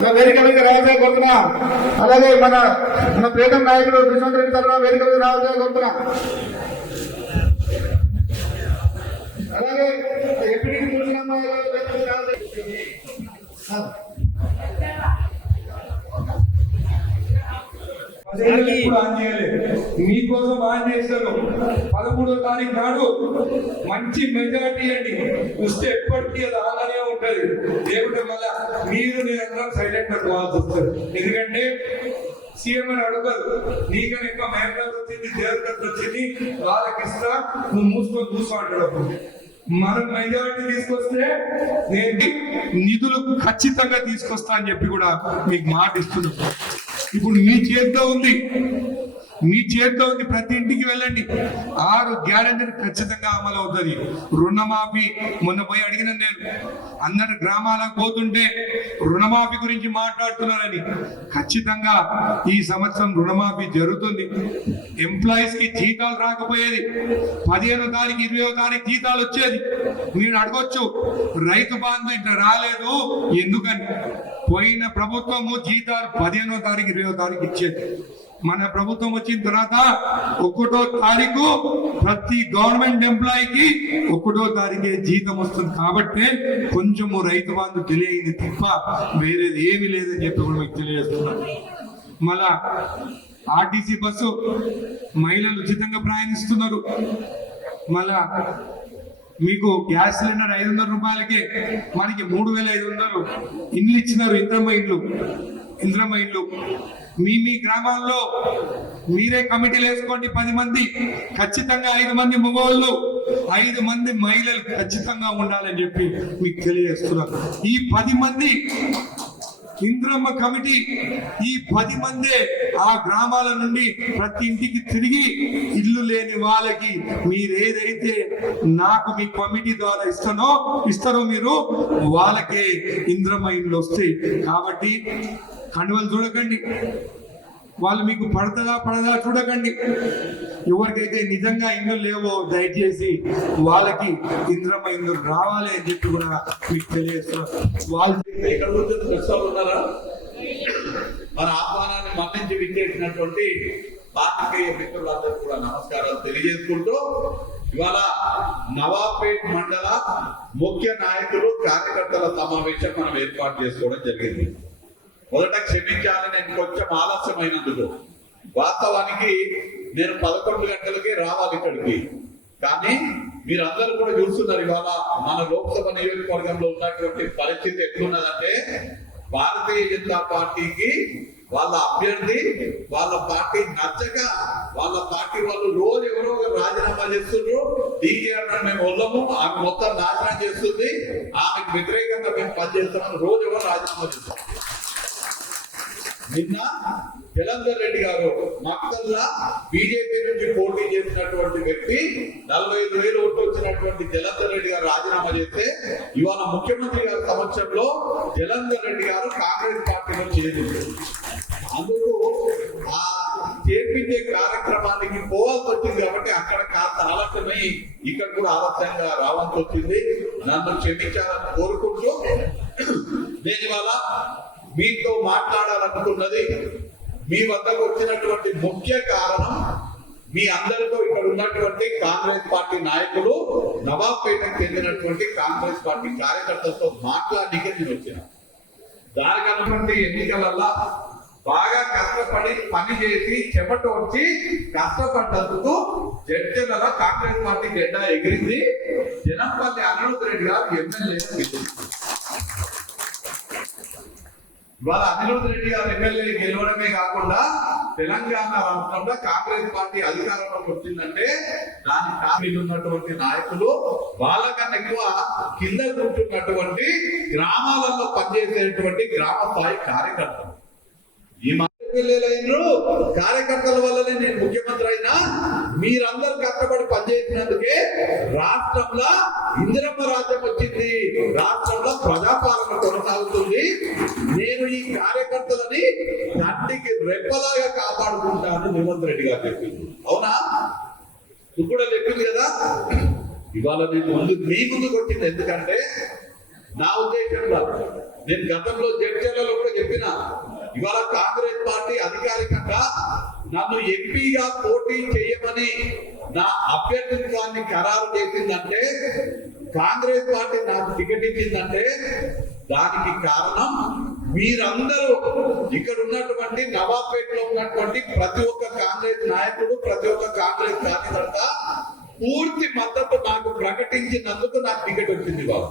వేదిక మీద రావాల్సిన కోరుతున్నా. అలాగే మన ప్రియతమ నాయకుడు దుష్యంత్ రెడ్డి తరఫున వేదిక మీద రావాల్సిన కోరుతున్నా. అలాగే ఎంపీడీ మీకోసం ఆన్ చేశారు. 13వ తారీఖు నాడు మంచి మెజార్టీ అండి చూస్తే ఎప్పటికీ అది ఆగానే ఉంటది. లేకుంటే మళ్ళా మీరు నేనందరం సైలెంట్ పోవాల్సి వస్తుంది. ఎందుకంటే సీఎం అని అడగదు, నీకని ఎక్కువ మేకలు వచ్చింది, దేవతలు వచ్చింది, వాళ్ళకి ఇస్తా, నువ్వు మూసుకొని కూర్చో అంటాడు. మనం మెజారిటీ తీసుకొస్తే నేను నిధులు ఖచ్చితంగా తీసుకొస్తా అని చెప్పి కూడా మీకు మాట ఇస్తున్నాం. ఇప్పుడు మీ చేతిలో ఉంది, ప్రతి ఇంటికి వెళ్ళండి. 6 గ్యారెంటీలు ఖచ్చితంగా అమలు అవుతుంది. రుణమాఫీ మొన్న పోయి అడిగిన నేను, అందరు గ్రామాలకు పోతుంటే రుణమాఫీ గురించి మాట్లాడుతున్నారని. ఖచ్చితంగా ఈ సంవత్సరం రుణమాఫీ జరుగుతుంది. ఎంప్లాయీస్ కి జీతాలు రాకపోయేది, 15వ తారీఖు 20వ తారీఖు జీతాలు వచ్చేది. మీరు అడగొచ్చు రైతు బంధు ఇంత రాలేదు ఎందుకని. పోయిన ప్రభుత్వము జీతాలు 15వ తారీఖు 20వ తారీఖు ఇచ్చేది. మన ప్రభుత్వం వచ్చిన తర్వాత 1వ తారీఖు ప్రతి గవర్నమెంట్ ఎంప్లాయీకి 1వ తారీఖే జీతం వస్తుంది. కాబట్టి కొంచెము రైతు బంధు డిలే అయింది తప్ప వేరేది ఏమీ లేదని చెప్పి కూడా మీకు తెలియజేస్తున్నాను. మళ్ళా ఆర్టీసీ బస్సు మహిళలు ఉచితంగా ప్రయాణిస్తున్నారు. మళ్ళా మీకు గ్యాస్ సిలిండర్ 500 రూపాయలకే మనకి 3500 ఇండ్లు ఇచ్చినారు. ఇంద్రమ్మ ఇండ్లు మీ గ్రామాల్లో మీరే కమిటీలు వేసుకోండి. 10 మంది ఖచ్చితంగా, 5 మంది మగవాళ్ళు, 5 మంది మహిళలు ఖచ్చితంగా ఉండాలని చెప్పి మీకు తెలియజేస్తున్నారు. ఈ 10 మంది ఇంద్రమ్మ కమిటీ, ఈ 10 మందే ఆ గ్రామాల నుండి ప్రతి ఇంటికి తిరిగి ఇల్లు లేని వాళ్ళకి మీరు ఏదైతే నాకు మీ కమిటీ ద్వారా ఇస్తారో మీరు వాళ్ళకే ఇంద్రమ్మ ఇల్లు వస్తాయి. కాబట్టి కండువలు చూడకండి, వాళ్ళు మీకు పడదా చూడకండి. ఎవరికైతే నిజంగా ఇల్లు లేవో దయచేసి వాళ్ళకి ఇంద్రమ్మ ఇల్లు రావాలి అని చెప్పి కూడా మీకు తెలియజేస్తున్నారు. వాళ్ళు ఎక్కడ ఉన్నారా? మన ఆహ్వానాన్ని మన్నించి విచ్చేసినటువంటి పాత్రికేయ మిత్రులందరూ కూడా నమస్కారాలు తెలియజేసుకుంటూ, ఇవాళ నవాబ్పేట్ మండల ముఖ్య నాయకులు కార్యకర్తల సమావేశం మనం ఏర్పాటు చేసుకోవడం జరిగింది. మొదట క్షమించాలి, నేను కొంచెం ఆలస్యమైనందుకు. వాస్తవానికి నేను 11 గంటలకే రావాలి ఇక్కడికి. కానీ మీరందరూ కూడా చూస్తున్నారు ఇవాళ మన లోక్సభ నియోజకవర్గంలో ఉన్నటువంటి పరిస్థితి ఎట్లున్నదంటే, భారతీయ జనతా పార్టీకి వాళ్ళ అభ్యర్థి, వాళ్ళ పార్టీ నచ్చక వాళ్ళ పార్టీ వాళ్ళు రోజు ఎవరో రాజీనామా చేస్తున్నారు. డీకే అన్నాడు మేము వల్లము, ఆమె మొత్తం నాశనం చేస్తుంది, ఆమెకు వ్యతిరేకంగా మేము పనిచేస్తున్నాం, రోజు ఎవరు రాజీనామా చేస్తాం. నిన్న జలంధర్ రెడ్డి గారు మక్తల్లా బీజేపీ నుంచి పోటీ చేసినటువంటి వ్యక్తి, 45,000 ఓట్లు వచ్చినటువంటి జలంధర్ రెడ్డి గారు రాజీనామా చేస్తే, ఇవాళ ముఖ్యమంత్రి గారి సమక్షంలో జలంధర్ రెడ్డి గారు కాంగ్రెస్ పార్టీలో చేరింది. అందుకు ఆ చేపించే కార్యక్రమానికి పోవాల్సి వచ్చింది. కాబట్టి అక్కడ కాస్త ఆలస్యమై ఇక్కడ కూడా ఆలస్యంగా రావాల్సి వచ్చింది. నన్ను క్షమించాలని కోరుకుంటూ, నేను ఇవాళ మీతో మాట్లాడాలనుకున్నది, మీ వద్దకు వచ్చినటువంటి ముఖ్య కారణం, మీ అందరితో ఇక్కడ ఉన్నటువంటి కాంగ్రెస్ పార్టీ నాయకులు, నవాబ్పేటకు చెందినటువంటి కాంగ్రెస్ పార్టీ కార్యకర్తలతో మాట్లాడడానికి నేను వచ్చిన. దానికి అన్నటువంటి ఎన్నికలల్లా బాగా కష్టపడి పని చేసి చెమట వచ్చి కష్టపడ్డందుకు జడ్చర్లలో కాంగ్రెస్ పార్టీ జెండా ఎగిరింది. జనంపల్లి అనిరుద్ రెడ్డి గారు ఎమ్మెల్యే. ఇవాళ అనిరుద్ రెడ్డి గారు ఎమ్మెల్యే గెలవడమే కాకుండా తెలంగాణ రాష్ట్రంలో కాంగ్రెస్ పార్టీ అధికారంలోకి వచ్చిందంటే దానికి కారణం ఉన్నటువంటి నాయకులు, వాళ్ళకన్నా ఎక్కువ కింద కూర్చున్నటువంటి గ్రామాలలో పనిచేసేటువంటి గ్రామ స్థాయి కార్యకర్తలు. ఈ ఎమ్మెల్యేలైనరు కార్యకర్తల వల్లనే నేను ముఖ్యమంత్రి అయినా. మీరందరూ కష్టపడి పనిచేసినందుకే రాష్ట్రంలో ఇందిరమ్మ రాజ్యం వచ్చింది, రాష్ట్రంలో ప్రజాపాలన కొనసాగుతుంది. నేను ఈ కార్యకర్తలని కంటికి రెప్పలాగా కాపాడుకుంటాను రేవంత్ రెడ్డి గారు చెప్పింది. అవునా? నువ్వు కూడా చెప్పింది కదా. ఇవాళ నేను మీ ముందుకు వచ్చింది ఎందుకంటే, నా ఉద్దేశంలో నేను గతంలో జడ్చర్లలో కూడా చెప్పి చెప్పిన ఇవాళ కాంగ్రెస్ పార్టీ అధికారికంగా నన్ను ఎంపీగా పోటీ చేయమని నా అభ్యర్థిత్వాన్ని ఖరారు చేసిందంటే, కాంగ్రెస్ పార్టీ నాకు టికెట్ ఇచ్చిందంటే దానికి కారణం మీరందరూ ఇక్కడ ఉన్నటువంటి నవాబ్పేటలో ఉన్నటువంటి ప్రతి ఒక్క కాంగ్రెస్ నాయకుడు, ప్రతి ఒక్క కాంగ్రెస్ కార్యకర్త పూర్తి మద్దతు నాకు ప్రకటించినందుకు నాకు టికెట్ వచ్చింది బాబు.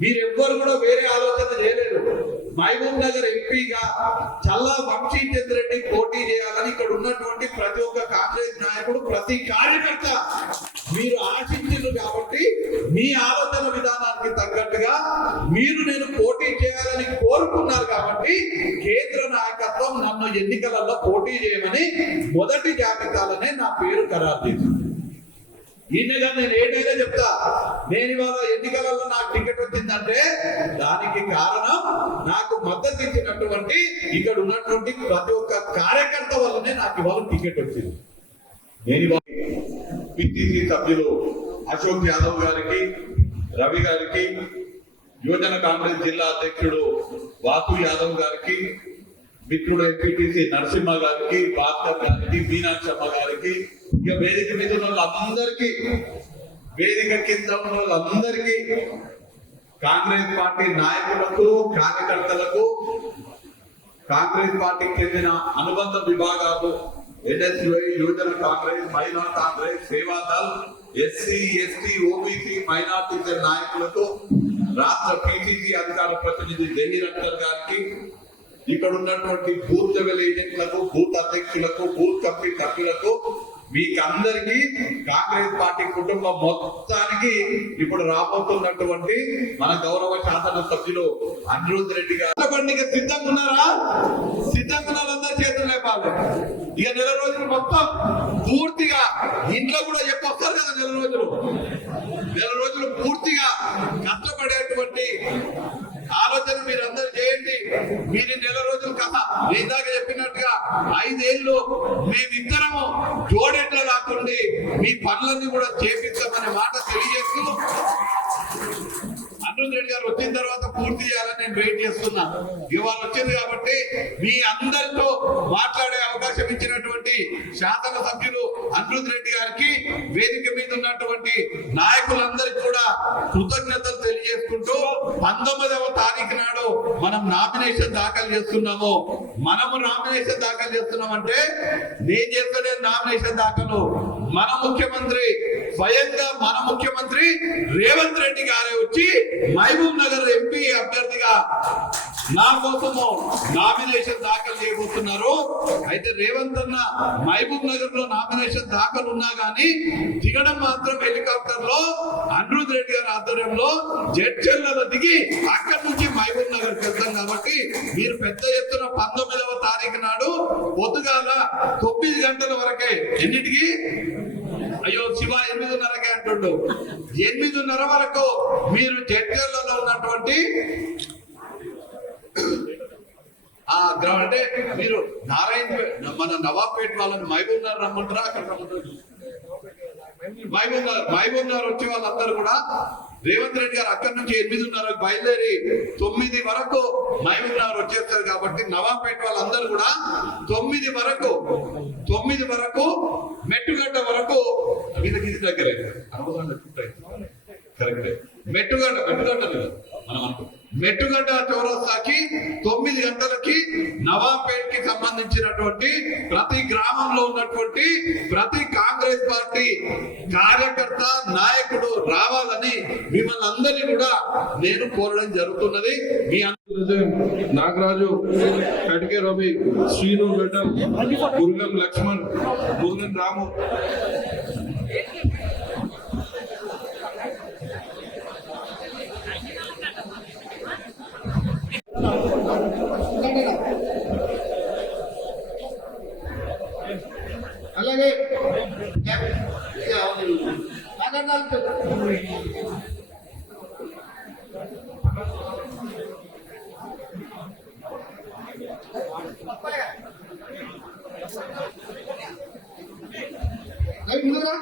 మీరెవ్వరు కూడా వేరే ఆలోచన చేయలేదు. మహబూబ్ నగర్ ఎంపీగా చల్లా వంశీచంద్ర రెడ్డి పోటీ చేయాలని ఇక్కడ ఉన్నటువంటి ప్రతి ఒక్క కాంగ్రెస్ నాయకుడు, ప్రతి కార్యకర్త మీరు ఆశించారు కాబట్టి మీ ఆలోచన విధానానికి తగ్గట్టుగా మీరు నేను పోటీ చేయాలని కోరుకున్నారు కాబట్టి కేంద్ర నాయకత్వం నన్ను ఎన్నికలలో పోటీ చేయమని మొదటి జాబితాలోనే నా పేరు ఖరారు చేసింది. ఈయనగా నేను ఏంటైనా చెప్తా, నేను ఇవాళ ఎన్నికలలో నాకు టికెట్ వచ్చిందంటే దానికి కారణం నాకు మద్దతు ఇచ్చినటువంటి ఇక్కడ ఉన్నటువంటి ప్రతి ఒక్క కార్యకర్త వల్లనే నాకు ఇవాళ టికెట్ వచ్చింది. నేను ఇవాళ పిసిసి సభ్యులు అశోక్ యాదవ్ గారికి, రవి గారికి, యువజన కాంగ్రెస్ జిల్లా అధ్యక్షుడు వాసు యాదవ్ గారికి, మిత్రుడు ఎంపీటీసీ నరసింహ గారికి, భాస్కర్ గారికి, మీనాక్షమ్మ గారికి, ఇక వేదిక మీద ఉన్న వాళ్ళందరికీ, వేదిక కింద ఉన్న వాళ్ళందరికీ, కాంగ్రెస్ పార్టీ నాయకులకు, కార్యకర్తలకు, కాంగ్రెస్ పార్టీకి చెందిన అనుబంధ విభాగాలు ఎన్ఎస్యుఐ, యువజన కాంగ్రెస్, మహిళా Congress, Seva Dal, SC, ST, OBC, minority నాయకులకు, రాష్ట్ర పిసిసి అధికార ప్రతినిధి జహీర్ అఖ్తర్ గారికి, ఇక్కడ ఉన్నటువంటి బూత్ లెవెల్ ఏజెంట్లకు, బూత్ అధ్యక్షులకు, బూత్ కమిటీ సభ్యులకు, మీకందరికీ కాంగ్రెస్ పార్టీ కుటుంబం మొత్తానికి ఇప్పుడు రాబోతున్నటువంటి మన గౌరవ శాసన సభ్యులు అనిరుద్ రెడ్డి గారు పండుగ సిద్ధంగా ఉన్నారా? సిద్ధంగా ఉన్న వాళ్ళందరూ చేతులు లేపాలి. ఇక నెల రోజులు మొత్తం పూర్తిగా ఇంట్లో కూడా చెప్పొస్తారు కదా, నెల రోజులు పూర్తిగా కష్టపడేటువంటి ఆలోచన మీరందరూ చేయండి. మీరు నెల రోజులు కదా ఇందాక చెప్పినట్టుగా 5 ఏళ్ళు మేమిద్దరము జోడెట్ల రాకుండా మీ పనులన్నీ కూడా చేపిస్తామనే మాట తెలియజేస్తూ, అనిరుద్ రెడ్డి గారు వచ్చిన తర్వాత పూర్తి చేయాలని నేను వెయిట్ చేస్తున్నా. ఇవాళ వచ్చింది కాబట్టి మీ అందరితో మాట్లాడే అవకాశం ఇచ్చినటువంటి శాసన సభ్యులు అనిరుద్ రెడ్డి గారికి, వేదిక మీద ఉన్నటువంటి నాయకులందరికీ కూడా కృతజ్ఞతలు తెలియజేసుకుంటూ 19వ తారీఖు నాడు మనం నామినేషన్ దాఖలు చేస్తున్నాము. మనము నామినేషన్ దాఖలు చేస్తున్నామంటే నేను చేస్తలేను నామినేషన్ దాఖలు, మన ముఖ్యమంత్రి స్వయంగా మన ముఖ్యమంత్రి రేవంత్ రెడ్డి గారే వచ్చి మహబూబ్ నగర్ ఎంపీ అభ్యర్థిగా నా కోసము నామినేషన్ దాఖలు చేయబోతున్నారు. అయితే రేవంత్ అన్న మహబూబ్ నగర్ లో నామినేషన్ దాఖలు ఉన్నా గానీ దిగడం మాత్రం హెలికాప్టర్ లో అనిరుద్ రెడ్డి గారి ఆధ్వర్యంలో జడ్చెర్లలో దిగి అక్కడి నుంచి మహబూబ్ నగర్ వెళ్తాం. కాబట్టి మీరు పెద్ద ఎత్తున 19వ తారీఖు నాడు పొద్దుగాల 9 గంటల వరకే, ఎన్నిటికి అయ్యో శివ 8:30కే అంటుండు, 8:30 వరకు మీరు జడ్చెర్లలో ఉన్నటువంటి ఆ గ్రౌండ్ అంటే మీరు నారాయణ మన నవాబ్పేట వాళ్ళని మహబూబ్ నగర్ రమ్మంటారా, అక్కడ రమ్మంటారు, మహబూబ్ నగర్ వచ్చే వాళ్ళందరూ కూడా రేవంత్ రెడ్డి గారు అక్కడి నుంచి 8:30కు బయలుదేరి 9 వరకు మహబూబ్ నగర్ వచ్చేస్తారు. కాబట్టి నవాబ్పేట వాళ్ళందరూ కూడా 9 వరకు మెట్టుగడ్డ వరకు వీళ్ళకి ఇది దగ్గరే కరెక్టే, మెట్టుగడ్డ మనం అనుకుంటాం. మెట్టుగడ్డ చౌరస్తాకి 9 గంటలకి నవాబ్పేట్ కి సంబంధించినటువంటి ప్రతి గ్రామంలో ఉన్నటువంటి ప్రతి కాంగ్రెస్ పార్టీ కార్యకర్త నాయకుడు రావాలని మిమ్మల్ని అందరినీ కూడా నేను కోరడం జరుగుతున్నది. మీ నాగరాజు, కటికే రవి, శ్రీను గడ్డం, మురుగం లక్ష్మణ్, మురుగం రాము, అలాగే ముందుగా